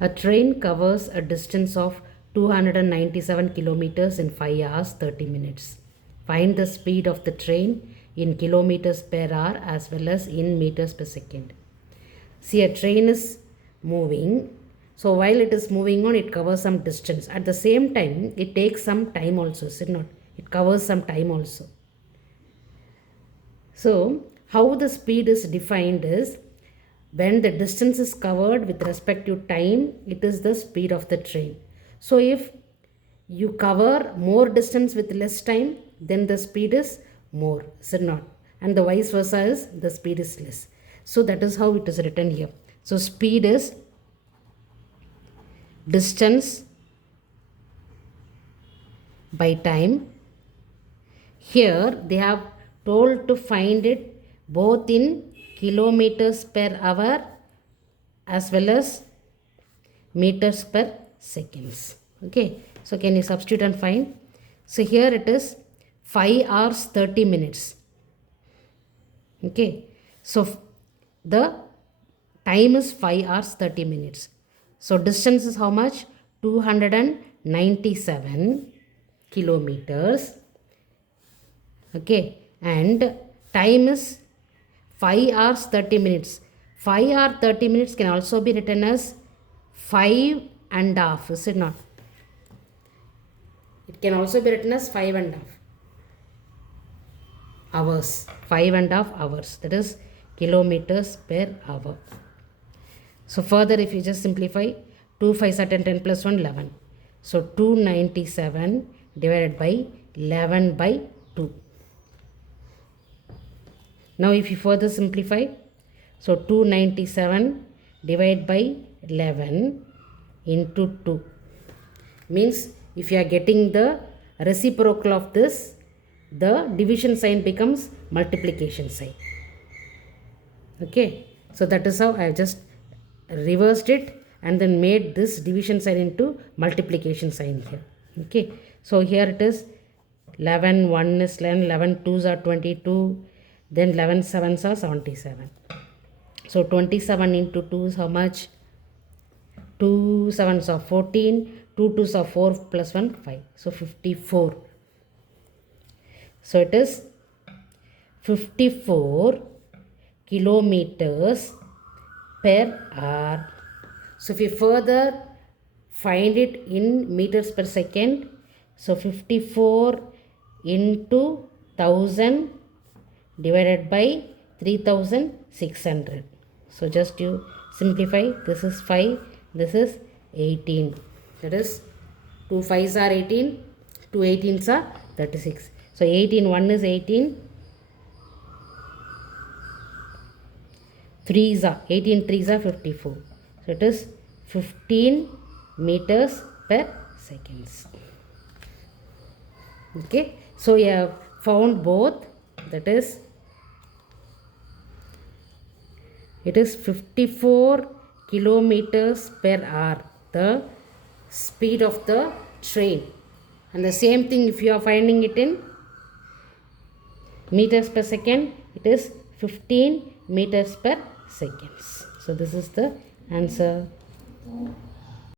A train covers a distance of 297 kilometers in 5 hours 30 minutes. Find the speed of the train in kilometers per hour as well as in meters per second. See, a train is moving. So while it is moving on, it covers some distance. At the same time, it takes some time also, is it not? It covers some time also. So how the speed is defined is, when the distance is covered with respect to time, it is the speed of the train. So if you cover more distance with less time, then the speed is more, is it not? And the vice versa is the speed is less. So that is how it is written here. So speed is distance by time. Here they have told to find it both in kilometers per hour as well as meters per seconds. Okay, so can you substitute and find? So here it is 5 hours 30 minutes. Okay, so the time is 5 hours 30 minutes. So distance is how much? 297 kilometers. Okay, and time is 5 hours 30 minutes. 5 hours 30 minutes can also be written as 5.5, is it not? It can also be written as 5.5 hours. 5.5 hours. That is kilometers per hour. So further, if you just simplify, 2 5s are 10, 10 plus 1, 11. So 297 divided by 11 by 2. Now if you further simplify, so 297 divided by 11 into 2 means, if you are getting the reciprocal of this, the division sign becomes multiplication sign. Okay, so that is how I have just reversed it and then made this division sign into multiplication sign here. Okay, so here it is 11 1 is 11, 11 2s are 22, then 11 7s are 77. So 27 into 2 is how much? 2 7s are 14, 2 2s are 4 plus 1 5, so 54. So it is 54 kilometers per hour. So if you further find it in meters per second, so 54 into 1000 divided by 3600. So just you simplify, this is 5, this is 18. That is 2 5s are 18, 2 18s are 36. So 18 1 is 18, 3s are 18 3s are 54. So it is 15 meters per seconds. Okay, so you have found both, that is it is 54 kilometers per hour, the speed of the train. And the same thing, if you are finding it in meters per second, it is 15 meters per seconds. So this is the answer.